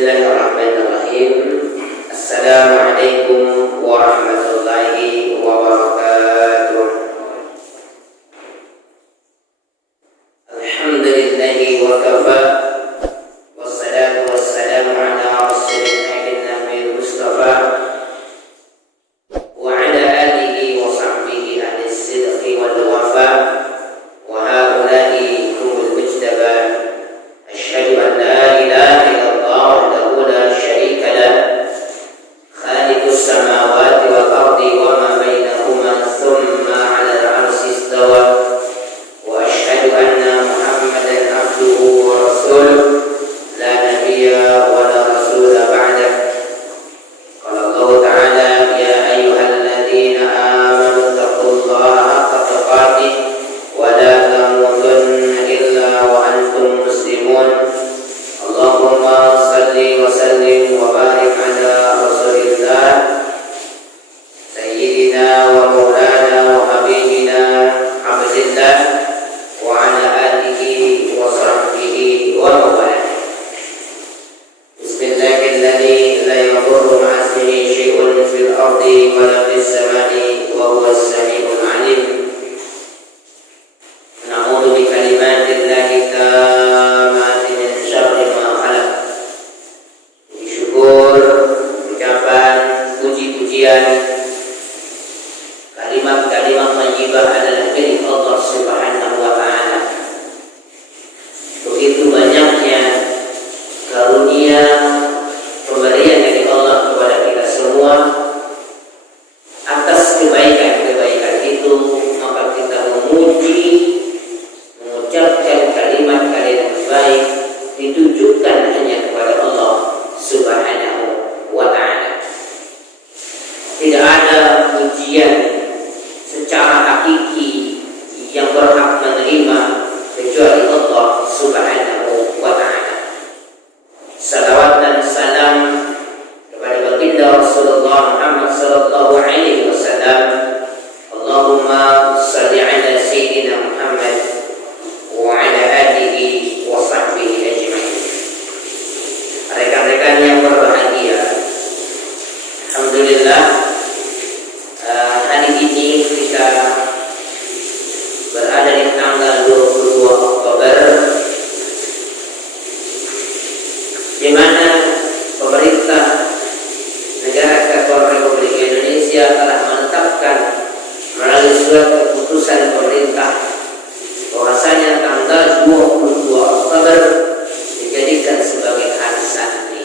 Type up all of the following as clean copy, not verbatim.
Bismillahirrahmanirrahim. Assalamualaikum warahmatullahi wabarakatuh. Alhamdulillahi wa kafa, wassalatu wassalamu ala rasulillahil nabiyil mustafa wa ala alihi wa sahbihi ahli sidqi wal wafa wa haula'i humul mujtaba. Asyhadu an la ilaha illallah wahdahu la syarika lah, khaliqus samawati wal ardi wa ma bainahuma, tsumma 'alal 'arsy istawa. Wa asyhadu anna Muhammadan abduhu wa rasuluh, la nabiyya wa la rasula ba'dah. Qala Allah ta'ala, ya ayyuhalladzina amanu taqullaha haqqa tuqatih wa la tamutunna illa wa antum muslimun. Allahumma salli wa sallim wa barik ala rasulillah sayyidina wa maulana wa habibina Abdillah wa ala alihi wa sahbihi wa mawalah. Bismillahilladzi la yadurru ma'a ismihi syai'un fil ardi wa la fis samai wa huwas samiul 'alim. Na'udzu bi kalimatillahi tammati min syarri ma khalaq. Syukur, ucapan puji-pujian, kalimat-kalimat thayyibah adalah milik Allah Subhanahu wa ta'ala. Begitu banyaknya karunia pemberian dari Allah kepada kita semua. Atas kebaikan-kebaikan itu maka kita memuji, mengucapkan kalimat-kalimat baik ditujukan hanya kepada Allah Subhanahu wa ta'ala. Tidak ada pujian secara hakiki yang berhak menerima kecuali Allah Subhanahu wa ta'ala. Salawat dan salam kepada baginda Rasulullah Muhammad sallallahu alaihi wasallam. Allahumma salli ala sayyidina Muhammad wa ala alihi wa sahbihi ajma'in. Rekan-rekan yang berbahagia, alhamdulillah, hari ini kita berada di tanggal 22 Oktober, di mana pemerintah Negara Kesatuan Republik Indonesia telah menetapkan melalui surat keputusan pemerintah bahwasanya tanggal 22 Oktober dijadikan sebagai hari santri.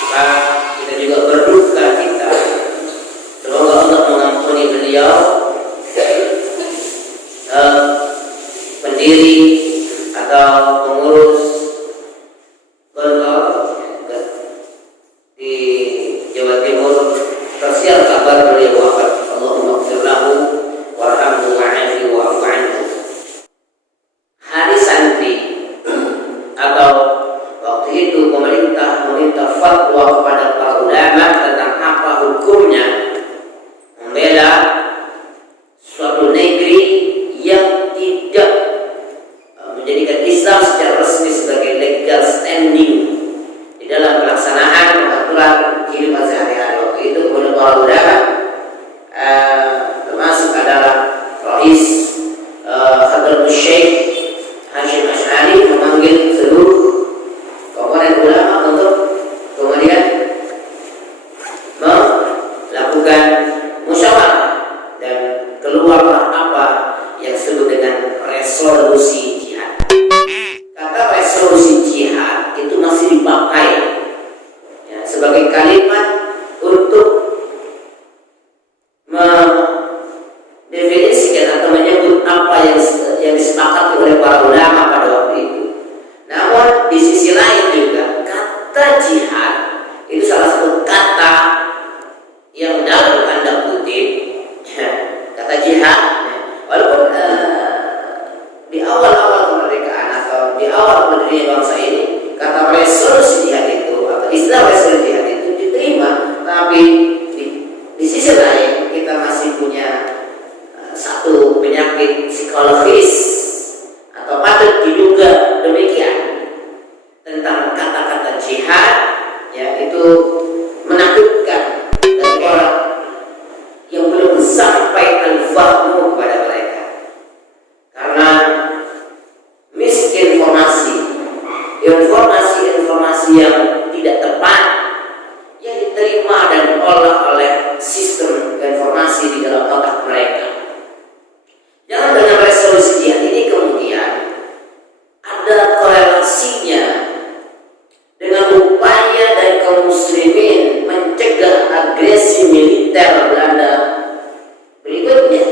Maka kita juga berduka cita, semoga Allah mengampuni beliau, pendiri atau pengurus di Jawa Timur. Tersiar kabar beliau wafat. Allahumma ighfir lahu warhamhu wa'afi wa'fu anhu. Hari santri atau waktu itu pemerintah meminta fatwa kepada para ulama tentang apa hukumnya membela suatu negeri yang tidak menjadikan Islam secara resmi sebagai legal standing di dalam pelaksanaan aturan kehidupan sehari-hari. Waktu itu kemudian para ulama termasuk adalah Rais Hadratus Syekh Hashim Asy'ari memanggil seluruh komponen ulama untuk kemudian melakukan musyawarah dan keluarlah apa yang disebut dengan resolusi jihad. Kata resolusi jihad itu masih dipakai ya, sebagai kalimat untuk mendefinisikan atau menyebut apa yang disepakati oleh para ulama pada waktu itu. Namun di sisi lain juga kata jihad itu salah satu kata yang dalam tanda kutip kata jihad, walaupun di awal-awal kemerdekaan atau di awal berdirinya bangsa ini kata resolusi jihad itu atau istilah resolusi jihad itu diterima, tapi di sisi lain kita masih punya satu penyakit psikologis atau patut diduga demikian tentang kata informasi yang tidak tepat yang diterima dan diolah oleh sistem informasi di dalam otak mereka. Jangan dengan resolusi jihad ini kemudian ada korelasinya dengan upaya dari kaum muslimin mencegah agresi militer Belanda berikutnya,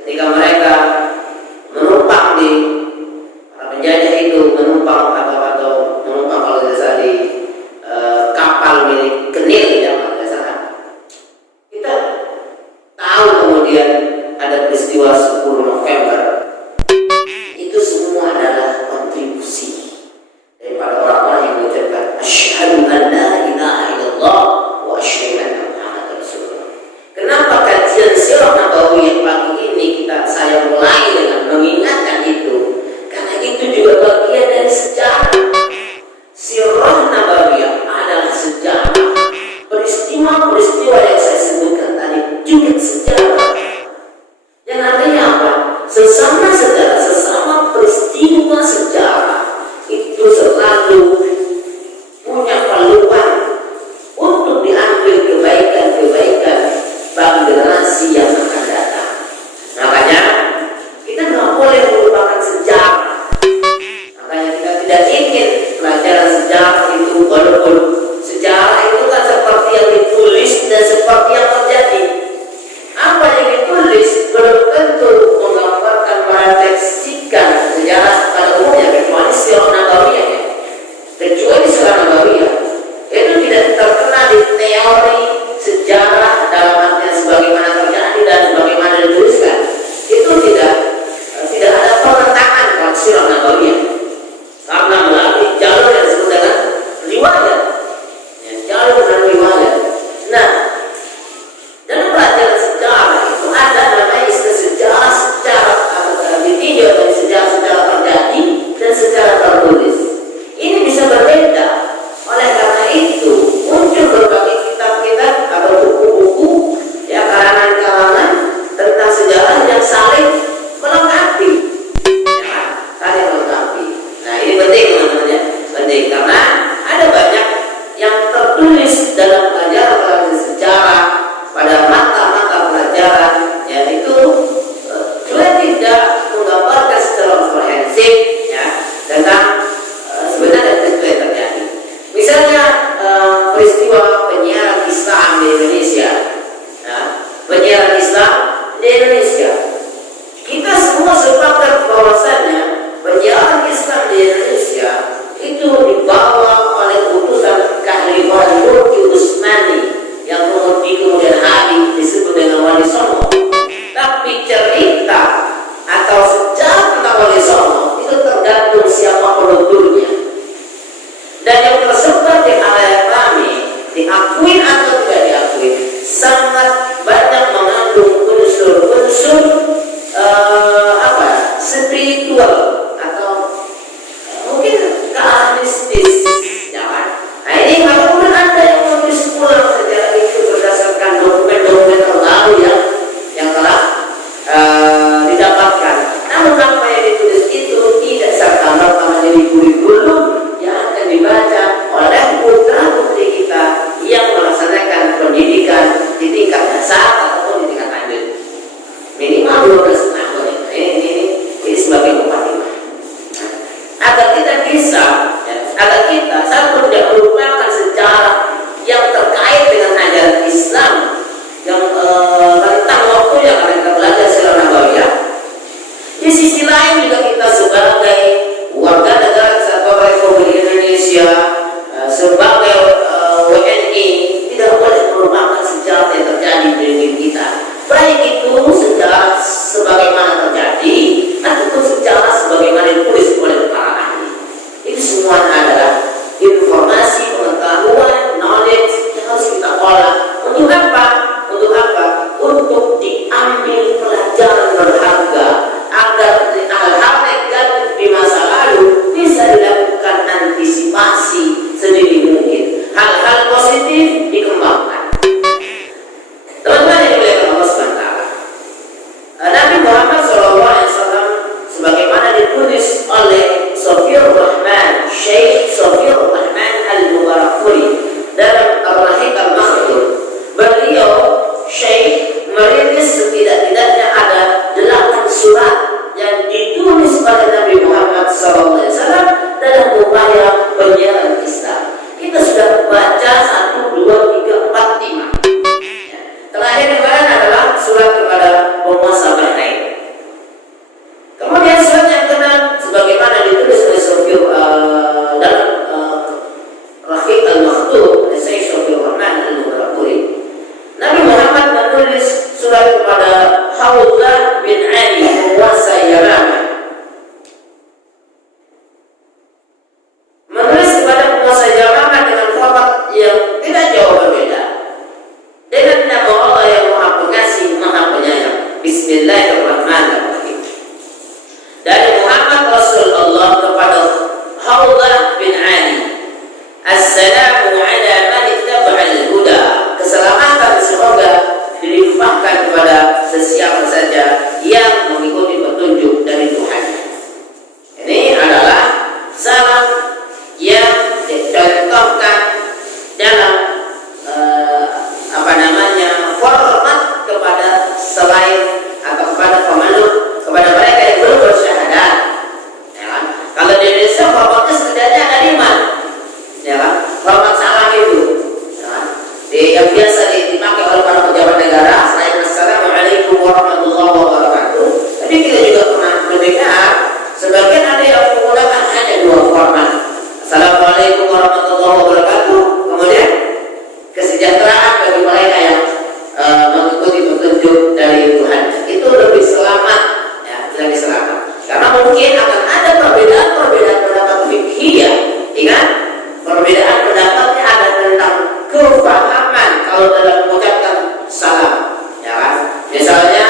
ketika mereka menumpang di para penjajah itu menumpang atau menumpang kalau tidak salah di kapal milik Kenil zaman sana. Kita tahu kemudian ada peristiwa 10 November. Itu semua adalah kontribusi daripada orang-orang yang mengucapkan asyhadu an la ilaha illallah wa asyhadu anna Muhammadar Rasulullah. Kenapa kajian sirah nabawiyah pagi ini saya mulai dengan mengingatkan itu? Karena itu juga bagian dari sejarah. Sirah nabawiyah adalah sejarah. Peristiwa-peristiwa yang saya sebutkan tadi juga sejarah. Yang artinya apa? Sesama sejarah, sesama peristiwa sejarah itu selalu punya peluang untuk diambil kebaikan-kebaikan bagi generasi yang akan datang. Makanya kita nggak boleh melupakan sejarah. Makanya kita tidak ingin pelajaran sejarah itu, walaupun sejarah itu kan seperti yang ditulis dan seperti yang terjadi. Apa yang ditulis belum tentu menggambarkan meredaksikan sejarah pada umumnya, kecuali sirah nabawiyah. Kecuali sirah nabawiyah itu tidak terkena di teori sejarah dalam artian sebagaimana terjadi dan sebagaimana dituliskan. Itu tidak ada penentangan pada sirah nabawiyah karena melalui jalur yang disebut dengan riwayat. Jalur dan riwayat. Nah, dalam pelajaran sejarah itu ada namanya istilah sejarah secara ditinjau dari sejarah terjadi dan secara tertulis. Ini bisa berbeda. Oleh karena itu muncul berbagai kitab-kitab atau buku-buku ya karangan-karangan tentang sejarah yang saling melengkapi. Ya, saling melengkapi. Nah, ini penting teman-teman ya. Penting karena ada banyak yang tertulis dalam pelajaran sejarah pada mata-mata pelajaran yaitu juga tidak menggambarkan secara komprehensif ya tentang sebenarnya peristiwa yang terjadi. Misalnya peristiwa penyiaran Islam di Indonesia. Nah, penyiaran Islam di Indonesia. Kita semua sepakat bahwasannya penyiaran Islam di Indonesia itu dibawa oleh utusan Khalifah Turki Utsmani yang kemudian hari disebut dengan Wali Songo. Tapi cerita atau sejarah tentang Wali Songo itu tergantung siapa penuturnya. Dan yang tersebar di area kami, diakui atau tidak diakui, sangat banyak mengandung unsur-unsur spiritual atau mungkin ke arah mistis. Jangan. Nah, ini kalau ada yang menulis ulang sejarah itu berdasarkan dokumen-dokumen terbaru yang telah didapatkan. Namun apa yang ditulis itu tidak serta-merta menjadi kurikulum yang akan dibaca oleh putra-putri kita yang melaksanakan pendidikan di tingkat dasar ataupun di tingkat lanjut. Minimal 12 tahun. Ini sebagai mukaddimah. Agar kita bisa, agar kita satu tidak melupakan sejarah yang terkait dengan ajaran Islam yang rentang waktu yang akan kita belajar sirah nabawiyah. Di sisi lain juga kita sebagai warga negara Kesatuan Republik Indonesia, sebagai WNI tidak boleh melupakan sejarah yang terjadi di negeri kita. Baik itu sejarah sebagaimana terjadi ataupun sejarah sebagaimana ditulis oleh para ahli. Itu semua adalah informasi, pengetahuan, knowledge yang harus kita olah. Untuk apa? Untuk apa? Untuk diambil pelajaran berharga agar hal-hal negatif di masa lalu bisa dilakukan antisipasi sedini mungkin. Hal-hal positif dikembangkan. Teman-teman yang dimuliakan Allah SWT, Nabi Muhammad SAW Khawlah bin Ali, assalamu ala man ittaba'al huda, keselamatan semoga dilimpahkan kepada sesiapa saja yang mengikuti petunjuk dari Tuhan. Ini adalah salam yang dicontohkan dalam format kepada selain atau kepada pemeluk, kepada mereka yang belum bersyahadat. Ya kan? Kalau di Indonesia formatnya setidaknya ada 5, ya kan? Format salam itu, ya kan? Yang biasa dipakai oleh para pejabat negara selain Assalamualaikum warahmatullahi wabarakatuh. Tapi kita juga pernah mendengar sebagian ada yang menggunakan hanya 2 format. Assalamualaikum warahmatullahi wabarakatuh. Kemudian kesejahteraan bagi mereka yang mengikuti petunjuk dari Tuhan, itu lebih selamat, ya, lebih selamat. Karena mungkin akan ada perbedaan pendapat fikih, ingat perbedaan pendapatnya ada tentang kefahaman kalau dalam mengucapkan salam, ya kan? Misalnya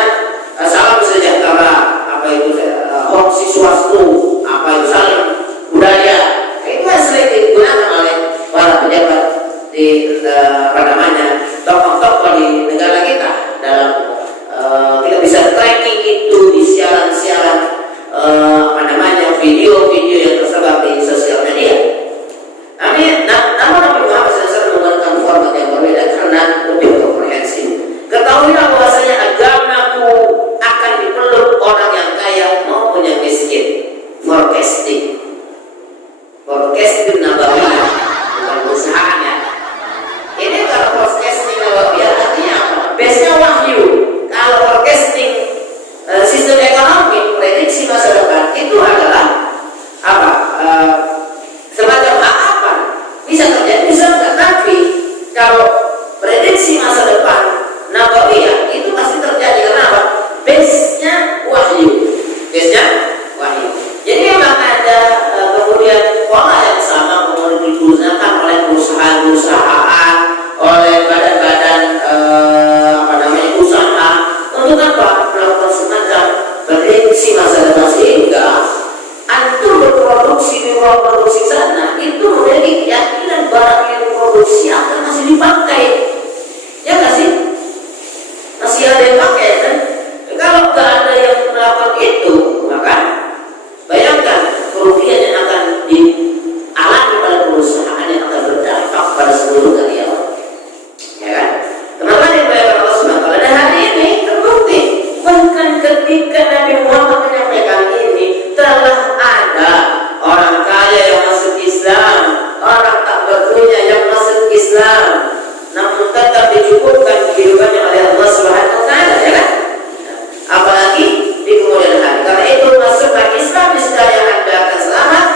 salam sejahtera, apa itu Om Siswastu, apa itu salam budaya, itu sering digunakan oleh para pejabat di tokoh-tokoh di negara kita. Dalam kita bisa tracking itu di siaran-siaran video-video yang tersebar di sosial media. Namun Nabi Muhammad SAW menggunakan format yang berbeda karena lebih komprehensif. Ketahuilah bahwasanya agamaku akan dipeluk orang yang kaya maupun yang miskin. Forecasting nabawiyah, bukan perusahaan ya. Ini kalau forecasting nabawiyah artinya apa? Base-nya wahyu. Kalau forecasting sistem ekonomi, prediksi masa depan, itu adalah apa? Semacam harapan. Bisa terjadi, bisa enggak. Tapi kalau prediksi masa depan nabawiyah itu pasti terjadi. Karena apa? Base-nya wahyu. Jadi memang ada kemudian pola yang sama kemudian digunakan oleh perusahaan, oleh badan-badan usaha untuk apa? Melakukan semacam prediksi masa depan sehingga antum berproduksi di ruang produksi sana itu memiliki keyakinan barang yang diproduksi akan masih dipakai, ya nggak sih? Masih ada yang pakai kan? Kalau nggak ada yang melakukan itu, maka bayangkan kerugian yang akan dialami pada perusahaan yang akan berdampak pada seluruh karyawan, ya kan? Kenapa dibayar Allah SWT? Dan hari ini terbukti bahkan ketika Nabi Muhammad menyampaikan ini telah ada orang kaya yang masuk Islam, orang tak berpunya yang masuk Islam, namun tetap dicukupkan kehidupannya oleh Allah SWT, ya kan? Apalagi di kemudian hari. Karena itu masuklah Islam niscaya Anda akan selamat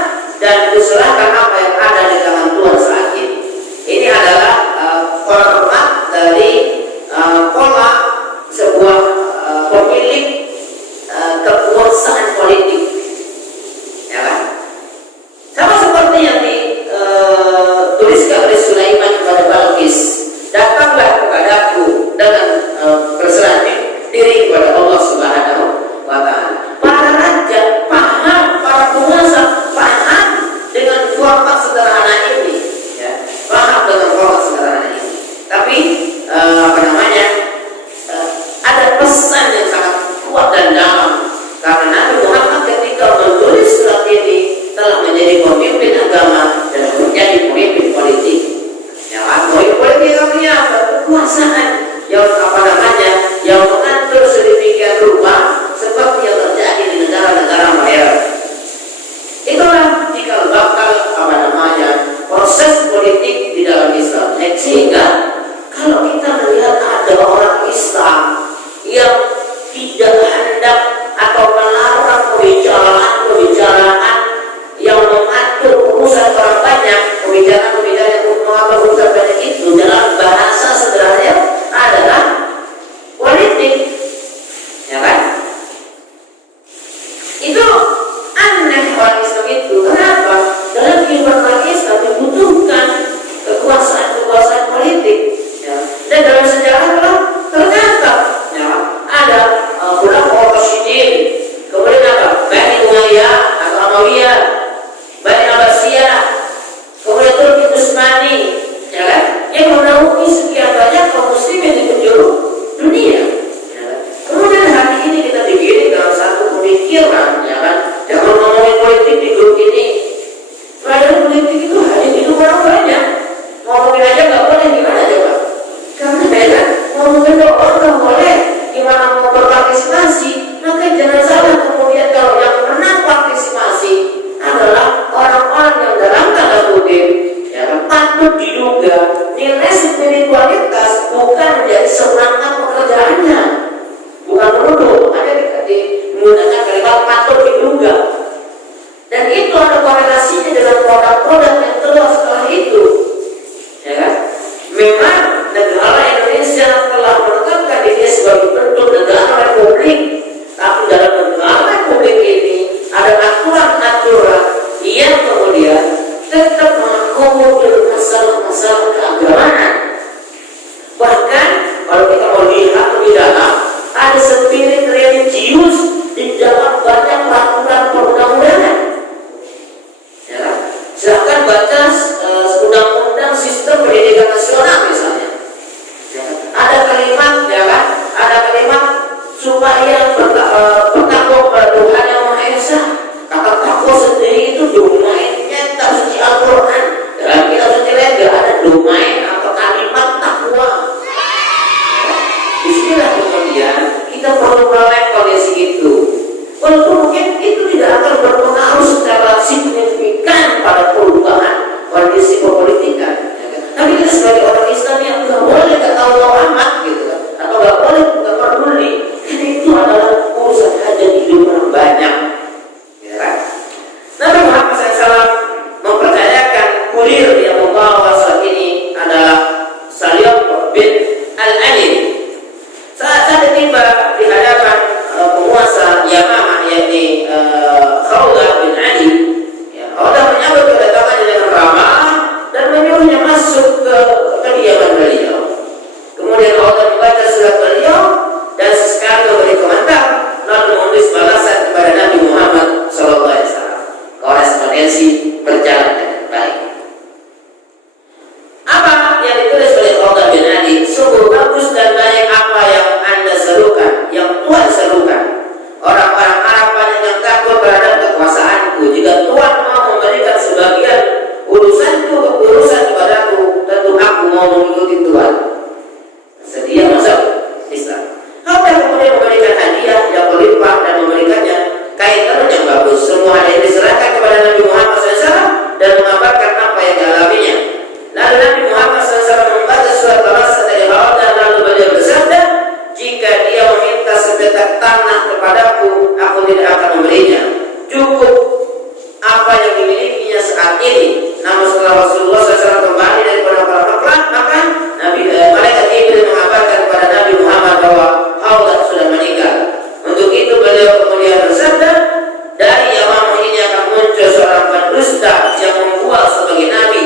dan diserahkan apa yang ada di tangan Tuhan saat ini. Ini adalah format dari pola sebuah pemilik kekuasaan politik, ya kan? Sama seperti yang dituliskan oleh Sulaiman kepada Balqis, datanglah kepadaku dengan berserah diri kepada Allah Subhanahu wa Ta'ala. Para raja paham, para penguasa paham dengan format sederhana ini, ya, paham dengan format sederhana ini. Tapi ada pesan yang sangat kuat dan dalam, karena Nabi Muhammad ketika menulis surat ini telah menjadi pemimpin agama dan menjadi pemimpin politik. Ya, pemimpin politik artinya apa? Kekuasaan yang mengatur sedemikian rupa seperti yang terjadi di negara-negara modern. Itulah cikal bakal proses politik di dalam Islam. Sehingga kalau kita melihat ada orang Islam yang tidak hendak atau melarang pembicaraan yang mengatur urusan orang banyak, pembicaraan yang mengatur urusan banyak itu dalam bahasa sederhananya adalah politik, ya kan? Itu aneh orang Islam itu. Kenapa? Dalam kehidupan orang Islam dibutuhkan kekuasaan politik, ya. Dan dalam sejarah telah tercatat, ya, ada ulama Rasyidin, kemudian apa? Bani Umayyah atau Amawiyah, Bani Abbas jasmani, ya kan? Yang menaungi sekian banyak kaum muslimin di penjuru dunia. Ya kan? Kemudian hari ini kita digiring dalam satu pemikiran, ya kan? Jangan ngomongin politik di grup ini. Padahal politik itu hari hidup orang banyak. Ngomongin aja nggak boleh, gimana coba? Karena beda, ngomongin orang nggak boleh. Gimana mau berpartisipasi? Maka jangan salah kemudian kalau yang menang partisipasi adalah orang-orang yang dalam tanda kutip, ya kan, patut diduga nilai spiritualitas bukan menjadi semangat pekerjaannya, bukan menuduh. Ada di menggunakan kalimat patut diduga, dan itu ada korelasinya dengan produk-produk yang keluar setelah itu, ya kan? Memang negara Indonesia telah menetapkan dirinya sebagai bentuk negara republik, tapi dalam negara republik ini ada aturan-aturan yang kemudian tetap mengakomodir masalah-masalah keagamaan. Bahkan kalau kita mau lihat lebih dalam, ada spirit religius di dalam banyak peraturan perundang-undangan. Ya, silahkan baca undang-undang sistem pendidikan nasional misalnya. Ada kalimat, ya kan? Ada kalimat supaya bertakwa kepada Tuhan yang Maha Esa. Kata takwa sendiri itu domainnya kitab suci Al-Quran. Dalam kitab suci lain tidak ada domain atau kalimat takwa. Disinilah kemudian kita perlu melek kondisi itu. Walaupun mungkin itu tidak akan berpengaruh secara signifikan pada perubahan kondisi perpolitikan. Tapi kita sebagai orang Islam yang nggak boleh nggak tahu amat gitu kan, atau nggak boleh nggak peduli. Karena itu adalah urusan hajat hidup orang banyak. Ya kan? Nabi Muhammad SAW mempercayakan kurir yang membawa saat ini adalah Salim bin Al-Alim. Saat tiba di hadapan penguasa Yamamah, yakni Khawlah bin Ali, ya, Allah menyambut kedatangannya dengan ramah dan menyuruhnya masuk ke kediaman beliau. Kemudian Allah membaca surat beliau dan sesekali memberi komentar, lalu menulis balasan kepada Nabi Muhammad SAW. Korespondensi berjalan dengan baik. Apa yang ditulis oleh Allah bin Ali? Sungguh bagus dan baik apa yang Anda serukan, yang Tuhan serukan. Orang-orang Arab banyak yang takut terhadap kekuasaanku. Jika Tuhan mau memberikan sebagian urusan kepadaku, tentu aku mau mengikuti Tuhan. Sedia masuk Islam. Allah kemudian memberikan hadiah yang berlimpah dan memberikannya kain tenun yang bagus. Semua hadiah diserahkan kepada Nabi Muhammad SAW dan mengabarkan apa yang dialaminya. Lalu Nabi Muhammad SAW membaca surat balasan dari Allah dan lalu beliau bersabda, jika dia meminta sepetak tanah kepadaku, aku tidak akan memberinya. Cukup apa yang dimilikinya saat ini. Namun setelah Rasulullah SAW kembali dari para Mekah, maka malaikat Jibril mengabarkan kepada Nabi Muhammad bahwa Khawlah sudah meninggal. Untuk itu beliau kemudian bersabda, dari Yamamah ini akan muncul seorang pendusta yang membual sebagai nabi.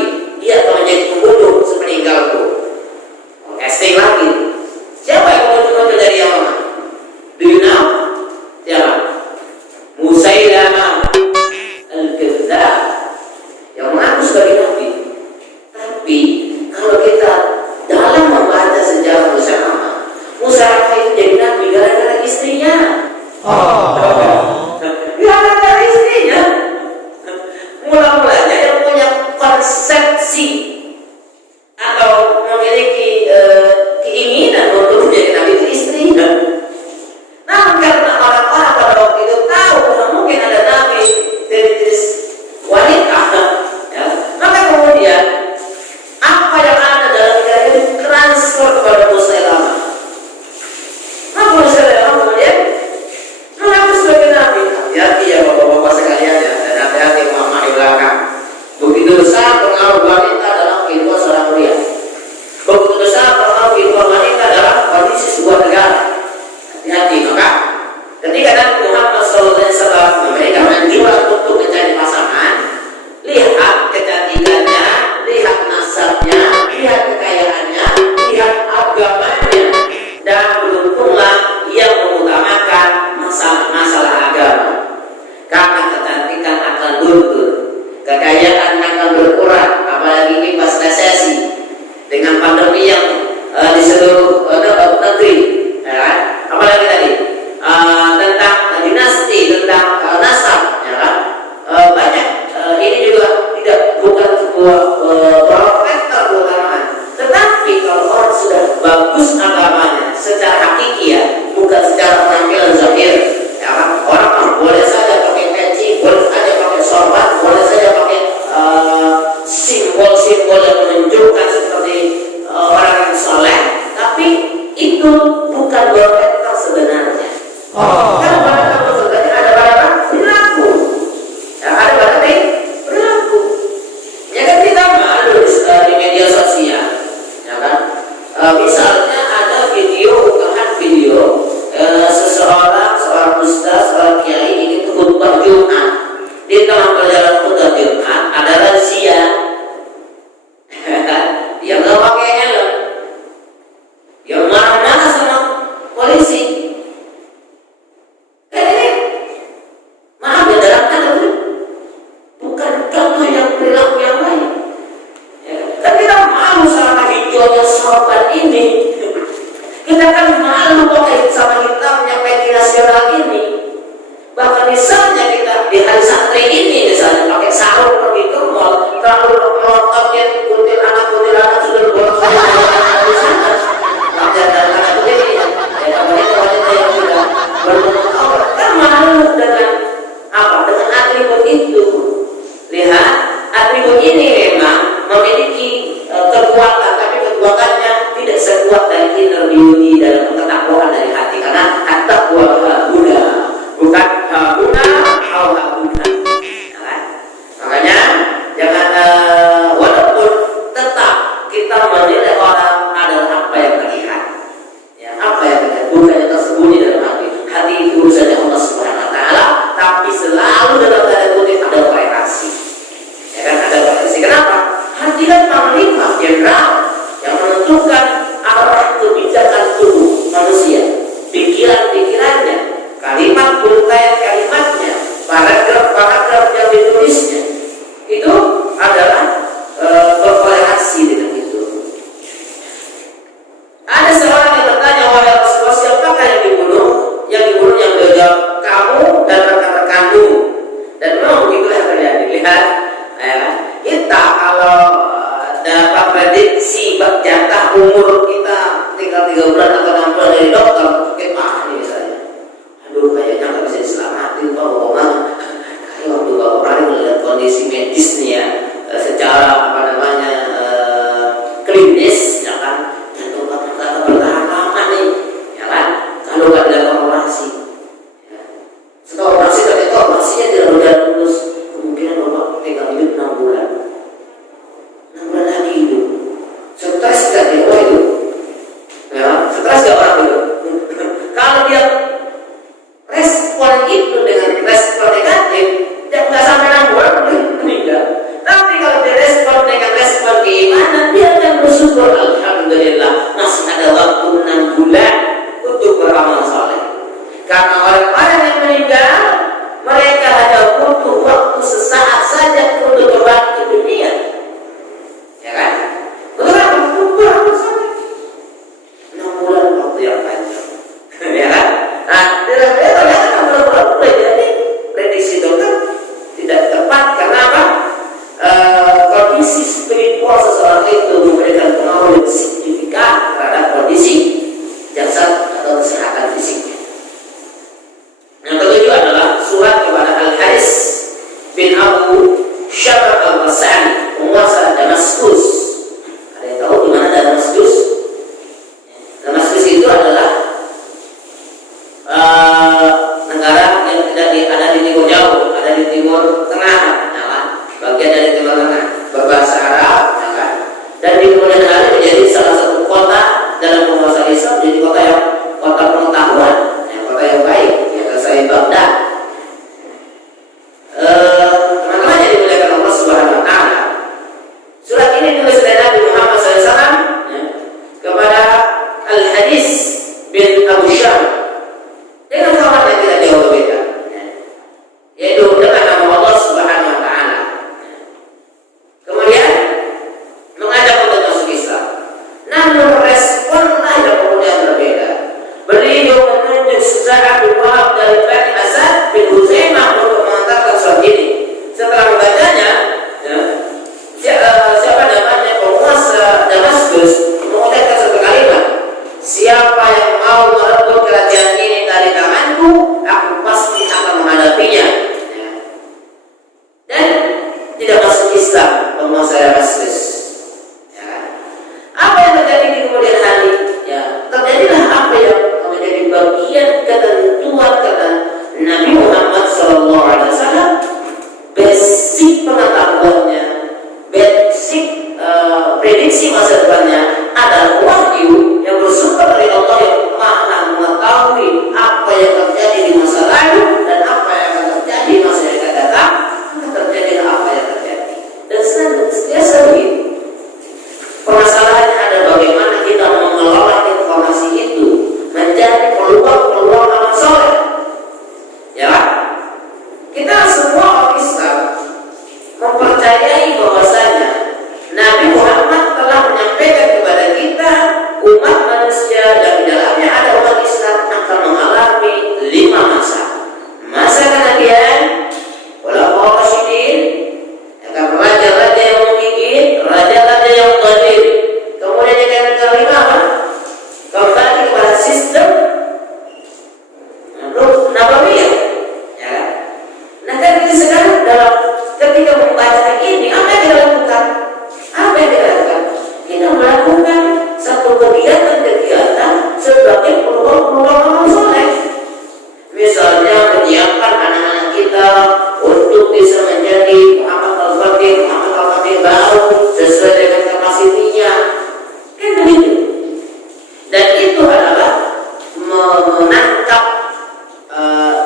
boleh saja pakai sorban, boleh saja pakai simbol-simbol yang menunjukkan seperti orang yang soleh, tapi itu bukan barometer sebenarnya. Karena barometer sebenarnya ada barometer perilaku, yang ada barometer perilaku. Ya kan kita malu di media sosial, ya kan? Misalnya ada unggahan video seorang ustaz, seorang kiai ingin khutbah Jumat. Di tengah perjalanan khutbah Jumat ada razia. Dia nggak pakai helm, dia marah-marah sama polisi. Ini maaf ya, dalam tanda kutip bukan contoh yang perilaku yang baik. Kan kita malu sama hijaunya sorban ini. Kita kan malu pakai sama hitamnya peci nasional ini. Bahkan misalnya kita di hari santri ini misalnya pakai sarung pergi ke mall, terlalu melototnya kuntilanak sudah bolong di sana. Anak kecil ini, wanita yang sudah berbentuk aurat, kan malu dengan apa? Dengan atribut itu. Lihat, atribut ini memang memiliki kekuatan, tapi kekuatannya tidak sekuat dari inner beauty, dalam ketakwaan dari hati. Karena at-taqwa hahuna, bukan hahuna atau hahuna. Makanya jangan walaupun tetap kita menilai orang adalah apa yang terlihat, ya, apa yang terlihat, bukan yang tersembunyi dalam hati. Hati itu urusannya Allah Subhanahu Wa Taala, tapi selalu dalam tanda kutip ada variasi. Ya kan, ada variasi. Kenapa? Hati kan panglima jenderal yang menentukan arah kebijakan tubuh manusia, pikiran-pikirannya, kalimat untaian kalimatnya, paragraf-paragraf yang ditulisnya, itu adalah bervariasi dengan itu. Ada seorang yang bertanya, wahai Rasulullah, siapakah yang dibunuh? Yang dibunuh yang berjawab, kamu dan rekan-rekanmu. Dan memang begitulah yang terjadi. Lihat, kita kalau dapat prediksi jatah umur kita tinggal 3 bulan atau 6 bulan dari dokter, kita ini misalnya, aduh kayaknya nggak bisa diselamatin Pak Bapak. Kayak waktu Bapak Rani melihat kondisi medis nih ya, secara apa namanya klinis, ya kan, jantung Bapak nggak bertahan lama nih, ya kan, kalau nggak dilakukan operasi. Setelah operasi ternyata operasinya tidak berjalan mulus, kemungkinan Bapak tinggal hidup 6 bulan. 6 bulan lagi hidup. Stres nggak dia? Oh itu dalam ketika membaca ini, apa yang kita lakukan? Apa yang kita lakukan? Kita melakukan satu kegiatan-kegiatan sebagai peluang-peluang amal soleh. Misalnya menyiapkan anak-anak kita untuk bisa menjadi Muhammad Al-Fatih baru sesuai dengan kapasitinya. Kan begitu. Dan itu adalah menangkap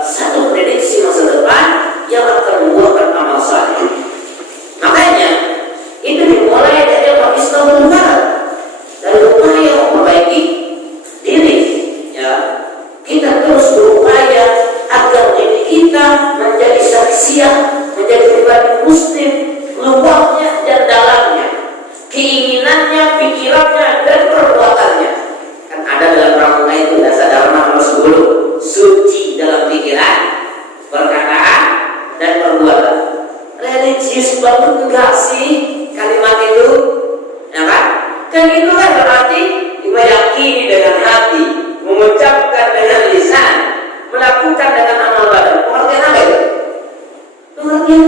satu prediksi masa depan yang akan membuahkan amal saleh. Makanya itu dimulai dari Islam Barat, dari upaya memperbaiki diri. Ya, kita terus berupaya agar diri kita menjadi saksiah, menjadi pribadi muslim, luarnya dan dalamnya, keinginannya, pikirannya dan perbuatannya. Kan ada dalam Ramuna itu dasar dharma nomor 10, suci dalam pikiran, perkataan dan perbuatan. Religius banget enggak sih kalimat itu? Ya kan? Kan itu kan berarti meyakini dengan hati, mengucapkan dengan lisan, melakukan dengan amal badan. Pengertian apa itu? Pengertian